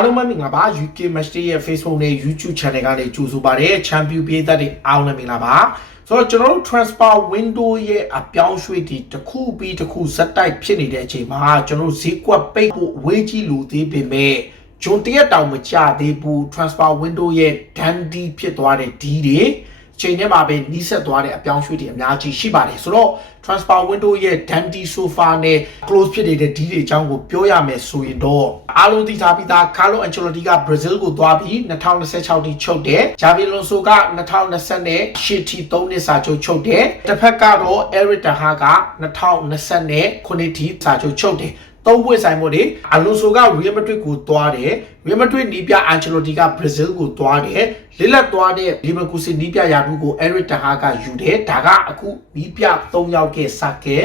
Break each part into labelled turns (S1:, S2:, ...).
S1: အားလုံးပဲမင်္ဂလာပါ UK Match Day ရဲ့ Facebook နဲ့ YouTube Channel ကနေကြိုဆိုပါရစေ Champion ပြည်သက်တွေအားလုံးလည်းမင်္ဂလာပါဆိုတော့ကျွန်တော်တို့ transfer window ရဲ့အပြောင်းရွှေ့ဒီတစ်ခုပြီးတစ်ခုဇက်တိုက်ဖြစ်နေတဲ့အချိန်မှာကျွန်တော်တို့ဈေးကွက်ပိတ်ဖို့ဝေးကြီးလူသေးပေမဲ့ဂျွန်တရက်တောင်မကြသေးဘူး transfer window ရဲ့ dandy ဖြစ်သွားတဲ့ဒီတွေ ချိန်ထဲမှာပဲနီးစပ်သွားတဲ့အပြောင်းရွှေ့တွေအများကြီးရှိပါတယ်ဆိုတော့ transfer window ရဲ့ dandy sofa နဲ့ close ဖြစ်နေတဲ့ဒီတွေအကြောင်းကိုပြောရမယ်ဆိုရင်တော့အားလုံးသိထားပြီးသား Carlo Ancelotti က Brazil ကိုသွားပြီး2026တိချုပ်တယ် Javi Alonso က2020နဲ့ရှစ်တီ3နှစ်စာချုပ်ချုပ်တယ်တစ်ဖက်ကတော့ Eric Ten Hag က2020နဲ့9တီစာချုပ်ချုပ်တယ် သုံးပွဲဆိုင်မို့လေအလိုဆိုက Real Madrid ကိုသွားတယ် Real Madrid နီးပြ Ancelotti က Brazil ကိုသွားတယ်လစ်လက်သွားတဲ့ Leverkusen နီးပြယာတူကို Eric Ten Hag ကယူတယ်ဒါကအခုနီးပြ3ယောက်ကစကဲ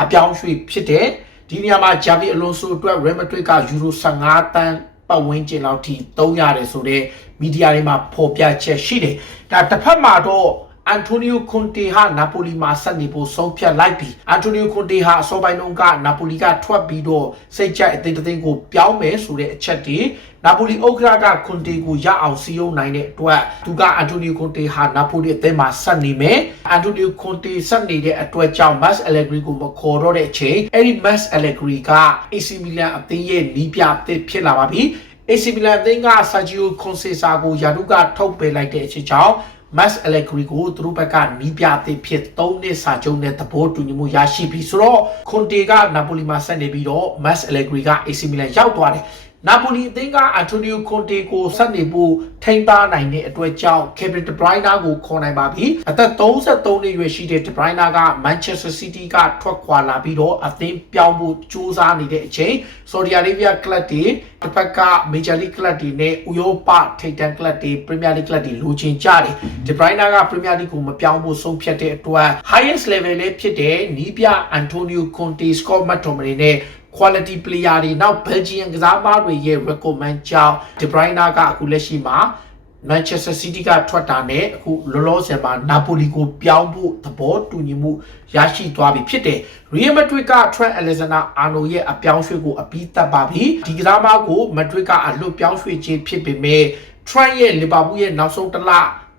S1: အပြောင်းရွှေ့ဖြစ်တယ်ဒီနေရာမှာ Javi Alonso အတွက် Real Madrid က Euro 15တန်းပတ်ဝန်းကျင်လောက်ထိသုံးရတယ်ဆိုတော့မီဒီယာတွေမှာဖော်ပြချက်ရှိတယ်ဒါတစ်ဖက်မှာတော့ အန်တိုနီယိုကွန်တေဟာနာပိုလီမှာဆက်နေဖို့ဆုံးဖြတ်လိုက်ပြီအန်တိုနီယိုကွန်တေဟာအစောပိုင်းတုန်းကနာပိုလီကထွက်ပြီးတော့စိတ်ကြိုက်အသင်းတစ်သင်းကိုပြောင်းမယ်ဆိုတဲ့အချက်တွေနာပိုလီဥက္ကဋ္ဌကကွန်တေကိုရအောင်စီယုံနိုင်တဲ့အတွက်သူကအန်တိုနီယိုကွန်တေဟာနာပိုလီအသင်းမှာဆက်နေမယ်အန်တိုနီယိုကွန်တေဆက်နေတဲ့အတွက်ကြောင့်မတ်အလက်ဂရီကိုမခေါ်တော့တဲ့အချိန်အဲ့ဒီမတ်အလက်ဂရီက AC Milan အသင်းရဲ့နီးပြအသစ်ဖြစ်လာပါပြီ AC Milan အသင်းက Sergio Conceição ကိုယာဒုကထုတ်ပယ်လိုက်တဲ့အချိန်ကြောင့် Max Allegri ကိုသူတို့ဘက်ကနီးပြအသစ်ဖြစ်၃နှစ်စာချုပ်နဲ့သဘောတူညီမှုရရှိပြီဆိုတော့ခွန်တေကနာပိုလီမှာဆက်နေပြီးတော့ Max Allegri က AC Milan ရောက်သွားတယ် နာပိုလီအသင်းကအန်တိုနီယိုကွန်တေကိုဆက်နေဖို့ထိန်းသားနိုင်တဲ့အတွက်ကြောင့် Kevin De Bruyne ကိုခေါ်နိုင်ပါပြီအသက်33နှစ်ရွယ်ရှိတဲ့ De Bruyne က Manchester City ကထွက်ခွာလာပြီးတော့အသင်းပြောင်းဖို့ကြိုးစားနေတဲ့အချိန် Saudi Arabia ကလပ်တွေတစ်ဖက်က Major League ကလပ်တွေနဲ့ဥရောပထိပ်တန်းကလပ်တွေ Premier League ကလပ်တွေလိုချင်ကြတယ် De Bruyne က Premier League ကိုမပြောင်းဖို့ဆုံးဖြတ်တဲ့အတွက် highest level လေးဖြစ်တဲ့နီးပြ Antonio Conte Scott McTominay နဲ့ quality player တွေနောက် Belgian ကစားသမားတွေရဲ့ recommend ကြောင့် De Bruyne ကအခုလက်ရှိမှာ Manchester City ကထွက်တာနဲ့အခုလောလောဆယ်မှာ Napoli ကိုပြောင်းဖို့သဘောတူညီမှုရရှိသွားပြီဖြစ်တယ်။ Real Madrid က Trent Alexander-Arnold ရဲ့အပြောင်းရွှေ့ကိုအပြီးသတ်ပါပြီ။ဒီကစားသမားကို Madrid ကအလွတ်ပြောင်းရွှေ့ခြင်းဖြစ်ပေမဲ့ Trent ရဲ့ Liverpool ရဲ့နောက်ဆုံးတစ်လ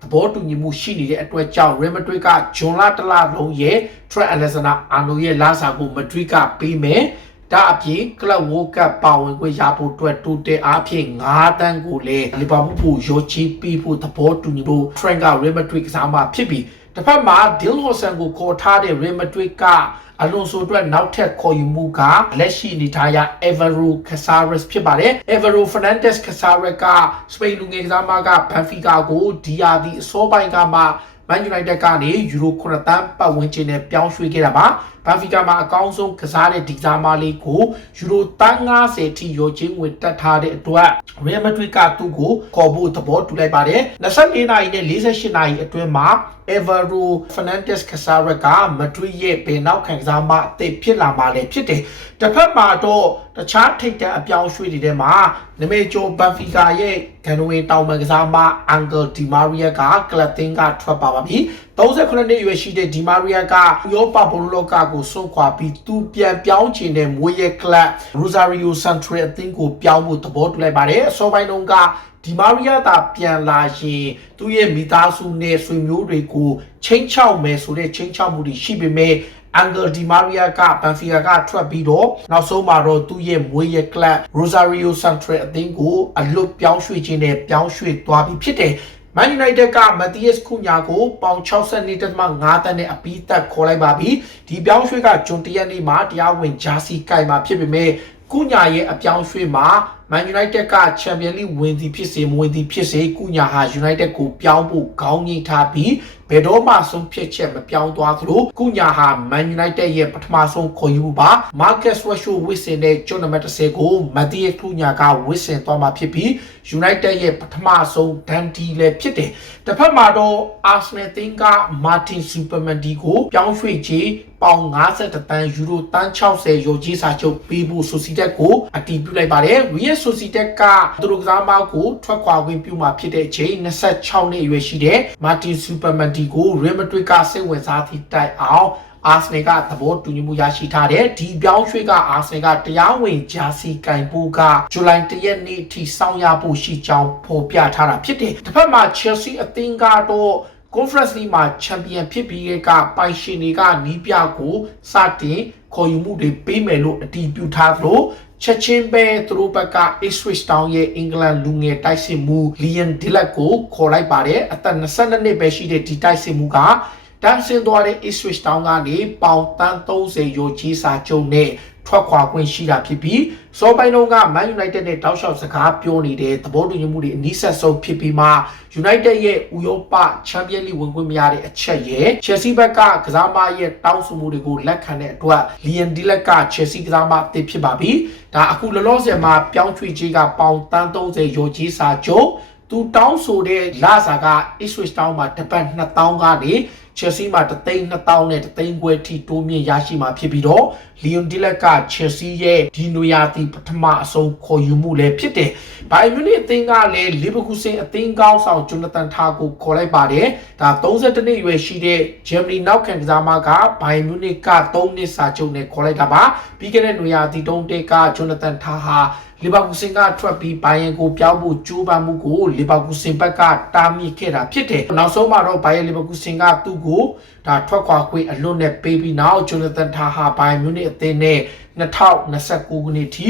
S1: သဘောတူညီမှုရှိနေတဲ့အတွက်ကြောင့် Real Madrid ကဂျွန်လတစ်လလုံးရဲ့ Trent Alexander-Arnold ရဲ့လာစာကို Madrid ကပေးမယ်။ ဒါအပြင်ကလပ်ဝိုကပ်ပါဝင်ခွင့်ရဖို့အတွက်တိုးတက်အားဖြင့်9တန်းကိုလည်းလီဗာပူးကိုရောချီးပေးဖို့သဘောတူညီဖို့ Trent က Real Madrid ကစားမှဖြစ်ပြီးတစ်ဖက်မှာ Dil Hossan ကိုခေါ်ထားတဲ့ Real Madrid ကအလွန်ဆိုအတွက်နောက်ထပ်ခေါ်ယူမှုကလက်ရှိအနေထားအရ Evero Casares ဖြစ်ပါတယ် Evero Fernandez Casares ကစပိန်လူငယ်ကစားမက Benfica ကို DRD အစောပိုင်းကမှ Man United ကနေယူရို9တန်းပတ်ဝန်းကျင်နဲ့ပြောင်းရွှေ့ခဲ့တာပါဘန်ဖီကာမှာအကောင်းဆုံးကစားတဲ့ဒီဇာမာလေးကိုယူရိုတန်း90ထိရောချင်းငွေတက်ထားတဲ့အတွက် Real Madrid ကသူ့ကိုခေါ်ဖို့သဘောတူလိုက်ပါတယ်24နာရီနဲ့48နာရီအတွင်းမှာ Evero Fernandez Casares က Madrid ရဲ့ဘယ်နောက်ခံကစားမအသစ်ဖြစ်လာမှလည်းဖြစ်တယ်တစ်ဖက်မှာတော့တခြားထိပ်တန်းအပြောင်းရွှေ့တွေထဲမှာနမေဂျိုဘန်ဖီကာရဲ့ဂန်နဝေတောင်ပန်ကစားမအန်ဂယ်ဒီမာရီယာကကလပ်တင်ကထွက်ပါပါပြီ 38နှစ်အရွယ်ရှိတဲ့ဒီမာရီယာကယောပါဘိုလိုကာကိုစွန့်ခွာပြီးသူပြန်ပြောင်းချင်တဲ့မွေးရဲကလပ်ရိုဇာရီယိုစန်ထရီအသင်းကိုပြောင်းဖို့သဘောတူလိုက်ပါတယ်အစောပိုင်းတုန်းကဒီမာရီယာသာပြန်လာရင်သူ့ရဲ့မိသားစုနဲ့ဆွေမျိုးတွေကိုချင်းချောက်မယ်ဆိုတဲ့ချင်းချောက်မှုတွေရှိပေမဲ့အန်ဂယ်ဒီမာရီယာကဘန်ဖီယာကထွက်ပြီးတော့နောက်ဆုံးမှာတော့သူ့ရဲ့မွေးရကလပ်ရိုဇာရီယိုစန်ထရယ်အသင်းကိုအလွတ်ပြောင်းရွှေ့ခြင်းနဲ့ပြောင်းရွှေ့သွားပြီးဖြစ်တယ်။ Man United က Matthias Cunha ကိုပေါင်62.5တန်းနဲ့အပီးသက်ခေါ်လိုက်ပါပြီ။ဒီပြောင်းရွှေ့ကဂျွန်တရက်နေ့မှာတရားဝင်ဂျာစီကိုင်မှာဖြစ်ပေမဲ့ ကုညာရဲ့အပြောင်းရွှေ့မှာ Man United က Champions League ဝင်သည်ဖြစ်စေမဝင်သည်ဖြစ်စေကုညာဟာ United ကိုပြောင်းဖို့ခေါင်းကြီးထားပြီးဘယ်တော့မှဆုံးဖြတ်ချက်မပြောင်းသွားသလိုကုညာဟာ Man United ရဲ့ပထမဆုံးခေါ်ယူမှုပါ Marcus Rashford ဝစ်စင်တဲ့ကျွန်းနံပါတ်10ကို Matthias Cunha ကဝစ်စင်သွားမှာဖြစ်ပြီး United ရဲ့ပထမဆုံးဒန်တီလည်းဖြစ်တယ်တစ်ဖက်မှာတော့ Arsenal တင်းက Martin Superman ဒီကိုပြောင်းရွှေ့ခြင်း ပေါင်50တန်းယူရိုတန်း60ရောကြီးစာချုပ်ပေးဖို့ဆိုစီတက်ကိုအတည်ပြုလိုက်ပါတယ် Real Sociedad ကသူတို့ကစားမကိုထွက်ခွာခွင့်ပြုမှာဖြစ်တဲ့အချိန်26နှစ်အရွယ်ရှိတဲ့ Martin Superman ဒီကို Real Madrid ကစိတ်ဝင်စားသည့်တိုင်အောင်အာဆနယ်ကသဘောတူညီမှုရရှိထားတဲ့ဒီပြောင်းရွှေ့ကအာဆနယ်ကတရားဝင်ဂျာစီကင်ပိုးကဇူလိုင်၁ရက်နေ့ထိစောင့်ရဖို့ရှိကြောင်းဖော်ပြထားတာဖြစ်တယ်တစ်ဖက်မှာ Chelsea အသင်းကတော့ Conference League မှာချန်ပီယံဖြစ်ပြီးတဲ့ကပိုင်ရှင်တွေကနီးပြကိုစတင်ခေါ်ယူမှုတွေပေးမယ်လို့အတည်ပြုထားသလိုချက်ချင်းပဲသူတို့ဘက်က Ipswich Town ရဲ့အင်္ဂလန်လူငယ်တိုက်စစ်မှု Liam Dillard ကိုခေါ်လိုက်ပါတယ်အသက်22နှစ်ပဲရှိတဲ့ဒီတိုက်စစ်မှုကတန်းဆင်းသွားတဲ့ Ipswich Town ကနေပေါင်တန်း30ရိုကြီးစာကျုံနဲ့ ထွက်ခွာခွင့်ရှိတာဖြစ်ပြီးစောပိုင်းတုန်းက Man United နဲ့တောက်လျှောက်စကားပြောနေတဲ့သဘောတူညီမှုတွေအနည်းဆက်ဆုံးဖြစ်ပြီးမှ United ရဲ့ဥရောပချန်ပီယံလိဝင်ခွင့်မရတဲ့အချက်ရဲ့ Chelsea ဘက်ကကစားမရဲ့တောင်းဆိုမှုတွေကိုလက်ခံတဲ့အတွက် Liam Dillard က Chelsea ကစားမအသစ်ဖြစ်ပါပြီ။ဒါအခုလောလောဆယ်မှာပြောင်းရွှေ့ကြီးကပေါင်တန်း30ရောကြီးစာချုပ်သူတောင်းဆိုတဲ့လစာက Ipswich Town မှာတစ်ပတ်2000ကနေ Chelsea မှာတသိန်း2000နဲ့တသိန်းခွဲထိတိုးမြင့်ရရှိမှာဖြစ်ပြီးတော့ Leon Dillard က Chelsea ရဲ့ဒီနိုယာတီပထမအဆုံးခေါ်ယူမှုလည်းဖြစ်တယ်။ Bayern Munich အသင်းကလည်း Leverkusen အသင်းကောင်းဆောင် Jonathan Tah ကိုခေါ်လိုက်ပါတယ်။ဒါ32နှစ်အရွယ်ရှိတဲ့ Germany နောက်ခံကစားမက Bayern Munich က3နှစ်စာချုပ်နဲ့ခေါ်လိုက်တာပါ။ပြီးခဲ့တဲ့နိုယာတီတုံးတဲ့က Jonathan Tah ဟာလီဗာပူးစင်ကထွက်ပြီးဘိုင်ယန်ကိုပြောင်းဖို့ကြိုးပမ်းမှုကိုလီဗာပူးစင်ဘက်ကတားမြစ်ခဲ့တာဖြစ်တယ်။နောက်ဆုံးမှာတော့ဘိုင်ယန်လီဗာပူးစင်ကသူ့ကိုဒါထွက်ခွာခွင့်အလွတ်နဲ့ပေးပြီးနောက်ဂျိုနာသန်ထာဟာဘိုင်ယန်မြူနစ်အသင်းနဲ့2029ခုနှစ်ထိ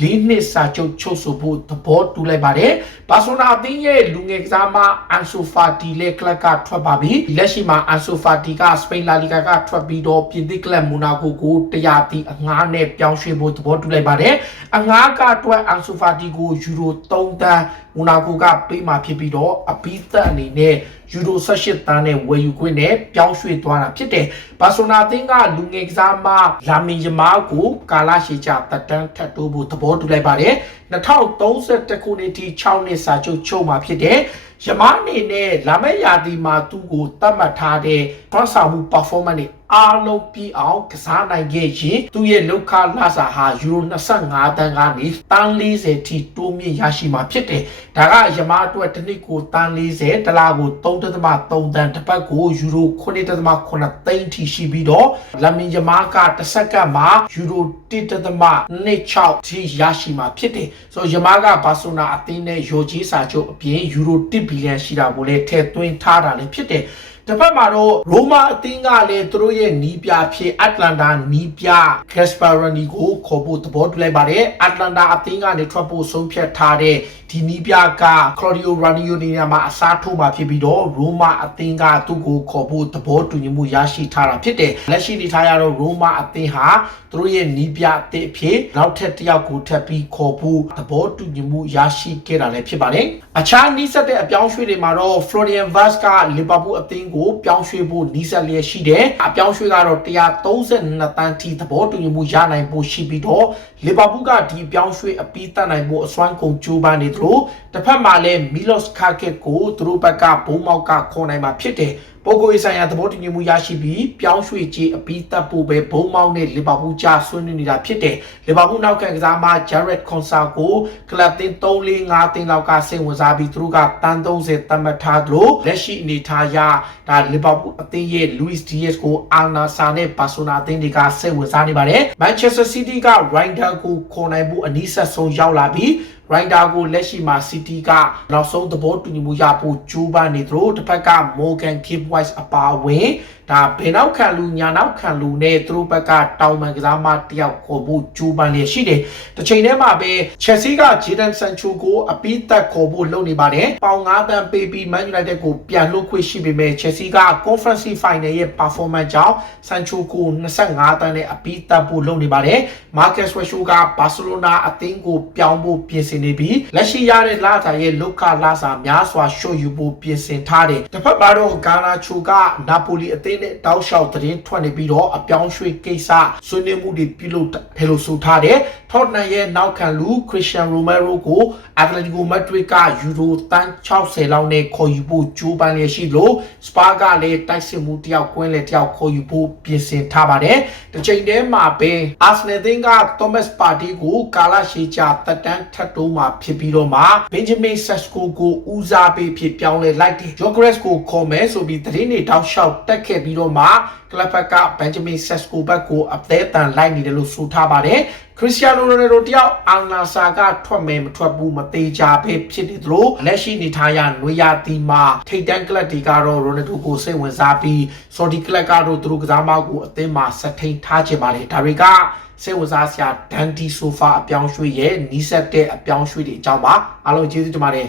S1: လေးနှစ်စာချုပ်ချုပ်ဆိုဖို့သဘောတူလိုက်ပါတယ်။ဘာဆိုနာအသင်းရဲ့လူငယ်ကစားမအန်ဆိုဖာတီလေကလပ်ကထွက်ပါပြီ။လက်ရှိမှာအန်ဆိုဖာတီကစပိန်လာလီဂါကထွက်ပြီးတော့ပြင်သစ်ကလပ်မူနာကိုကိုတရားတီအငားနဲ့ပြောင်းရွှေ့ဖို့သဘောတူလိုက်ပါတယ်။အငားကအတွက်အန်ဆိုဖာတီကိုယူရို3တန်းမူနာကိုကပေးမှဖြစ်ပြီးတော့အပီးသက်အနေနဲ့ယူရို18တန်းနဲ့ဝယ်ယူခွင့်နဲ့ပြောင်းရွှေ့သွားတာဖြစ်တယ်။ဘာဆိုနာသင်းကလူငယ်ကစားမလာမင်ယမားကိုကာလာရှိချတက်တန်းထပ်တိုးဖို့သဘောတူလိုက်ပါတယ်။2031ခုနှစ်ထိ6နှစ်စာချုပ်ချုပ်မှာဖြစ်တယ်။ယမားအနေနဲ့လာမယ့်ရာသီမှာသူ့ကိုတတ်မှတ်ထားတဲ့ထွန်းဆောင်မှု performance တွေ အားလုံးပြီးအောင်ကစားနိုင်ခဲ့ရင်သူ့ရဲ့လောက်ခလာစာဟာယူရို25တန်းကနေတန်း40ထိတိုးမြင့်ရရှိမှာဖြစ်တယ်။ဒါကယမားအတွက်တစ်နှစ်ကိုတန်း40ဒလာကို3.3တန်းတစ်ပတ်ကိုယူရို9.8သိန်းထိရှိပြီးတော့လမင်ယမားကတစ်စက္ကန့်မှာယူရို1.26ထိရရှိမှာဖြစ်တယ်။ဆိုတော့ယမားကဘာဆိုနာအသင်းနဲ့ရောကြီးစာချုပ်အပြင်ယူရို1ဘီလီယံရှိတာကိုလည်းထည့်သွင်းထားတာလည်းဖြစ်တယ်။ တစ်ဖက်မှာတော့ရိုမာအသင်းကလည်းသူတို့ရဲ့နီးပြဖြစ်အတ္တလန်တာနီးပြဂက်စပါရနီကိုခေါ်ဖို့သဘောတူလိုက်ပါတယ်အတ္တလန်တာအသင်းကနေထွက်ဖို့ဆုံးဖြတ်ထားတဲ့ဒီနီးပြကကလော်ဒီယိုရာနီယိုနေရာမှာအစားထိုးမှာဖြစ်ပြီးတော့ရိုမာအသင်းကသူ့ကိုခေါ်ဖို့သဘောတူညီမှုရရှိထားတာဖြစ်တယ်လက်ရှိနေထားရတော့ရိုမာအသင်းဟာသူတို့ရဲ့နီးပြအသစ်အဖြစ်နောက်ထပ်တစ်ယောက်ကိုထပ်ပြီးခေါ်ဖို့သဘောတူညီမှုရရှိခဲ့တာလည်းဖြစ်ပါတယ်အခြားနီးစပ်တဲ့အပြောင်းရွှေ့တွေမှာတော့ Florian Vaz ကလီဗာပူးအသင်းကိုပြောင်းရွှေ့ဖို့နီးစပ်လျက်ရှိတယ်အပြောင်းရွှေ့ကတော့132တန်းထိသဘောတူညီမှုရနိုင်ဖို့ရှိပြီးတော့လီဗာပူးကဒီပြောင်းရွှေ့အပြီးတတ်နိုင်ဖို့အစွမ်းကုန်ကြိုးပမ်းနေသလိုတစ်ဖက်မှာလည်း Milos Karkit ကိုသူတို့ဘက်ကဘုံမောက်ကခေါ်နိုင်မှာဖြစ်တယ်ပုဂ္ဂိုလ်ရေးဆိုင်ရာသဘောတူညီမှုရရှိပြီးပြောင်းရွှေ့ခြင်းအပြီးသက်ဖို့ပဲဘုံမောင်းနဲ့လီဗာပူးကြားဆွေးနွေးနေတာဖြစ်တယ်။လီဗာပူးနောက်ခံကစားမ Jared Konsa ကိုကလပ်တင်3-4-5တင်လောက်ကစိတ်ဝင်စားပြီးသူတို့ကတန်း30တတ်မှတ်ထားသလိုလက်ရှိအနေထားရဒါလီဗာပူးအသင်းရဲ့ Luis Diaz ကိုအာနာဆာနဲ့ဘာဆိုနာအသင်းတွေကစိတ်ဝင်စားနေပါတယ်။ Manchester City က Ryder ကိုခေါ်နိုင်ဖို့အနည်းဆက်ဆုံးရောက်လာပြီး ရိုက်တာကိုလက်ရှိမှာ City ကနောက်ဆုံးသဘောတူညီမှုရဖို့ကြိုးပမ်းနေသလိုတစ်ဖက်က Morgan Gibbs အပါအဝင် ဒါဘယ်နောက်ခံလူညာနောက်ခံလူနဲ့သူတို့ဘက်ကတောင်ပန်ကစားမတယောက်ခေါ်ဖို့ကြိုးပမ်းနေရှိတယ်။တစ်ချိန်တည်းမှာပဲ Chelsea က Jadon Sancho ကိုအပိသက်ခေါ်ဖို့လုပ်နေပါတယ်။ပေါင်9တန်းပေးပြီး Man United ကိုပြန်လွှတ်ခွင့်ရှိပေမဲ့ Chelsea က Conference Final ရဲ့ performance ကြောင့် Sancho ကို25တန်းနဲ့အပိသက်ဖို့လုပ်နေပါတယ်။ Marcus Rashford က Barcelona အသင်းကိုပြောင်းဖို့ပြင်ဆင်နေပြီးလက်ရှိရတဲ့လာတာရဲ့လုခလာစာများစွာရှုပ်ယူဖို့ပြင်ဆင်ထားတယ်။တစ်ဖက်မှာတော့ Garnacho က Napoli အသင်းနဲ့တောက်လျှောက်သတင်းထွက်နေပြီးတော့အပြောင်းရွှေ့ကိစ္စဆွေးနွေးမှုတွေပြုလုပ်တယ်လို့ဆိုထားတယ်။ Tottenham ရဲ့နောက်ခံလူ Christian Romero ကို Atletico Madrid ကယူရိုတန်း60လောက်နဲ့ခေါ်ယူဖို့ကြိုးပမ်းလျက်ရှိလို့ Spa ကလည်းတိုက်စစ်မှုတယောက်ကွင်းလေတယောက်ခေါ်ယူဖို့ပြင်ဆင်ထားပါတယ်။တစ်ချိန်တည်းမှာပဲ Arsenal သင်းက Thomas Partey ကိုကာလရှည်ကြာတက်တန်းထပ်တိုးမှာဖြစ်ပြီးတော့မှ Benjamin Sesko ကိုဦးစားပေးဖြစ်ပြောင်းလဲလိုက်တယ်။ Gyökeres ကိုခေါ်မယ်ဆိုပြီးသတင်းတွေတောက်လျှောက်တက်ခဲ့ပြီးပြီးတော့မှကလပ်ဘက်ကဘန်ဂျမင်ဆက်စကိုဘက်ကိုအသေးအတန်လိုက်နေတယ်လို့ဆိုထားပါတယ် ခရစ္စတီယာနိုရိုနယ်ဒိုတယောက်အန်နာဆာကထွက်မယ်မထွက်ဘူးမသေးချာပဲဖြစ်နေသလိုလက်ရှိနေထားရနွေရာသီမှာထိတ်တန်းကလပ်တွေကတော့ရိုနယ်ဒိုကိုစိတ်ဝင်စားပြီးဆော်ဒီကလပ်ကတော့သူတို့ကစားမကိုအသင်းမှာဆက်ထိန်ထားချင်ပါတယ်ဒါတွေကစိတ်ဝင်စားစရာဒန်တီဆိုဖာအပြောင်းရွှေ့ရဲ့နီးစက်တဲ့အပြောင်းရွှေ့တွေအကြောင်းပါအားလုံးကျေးဇူးတင်ပါတယ်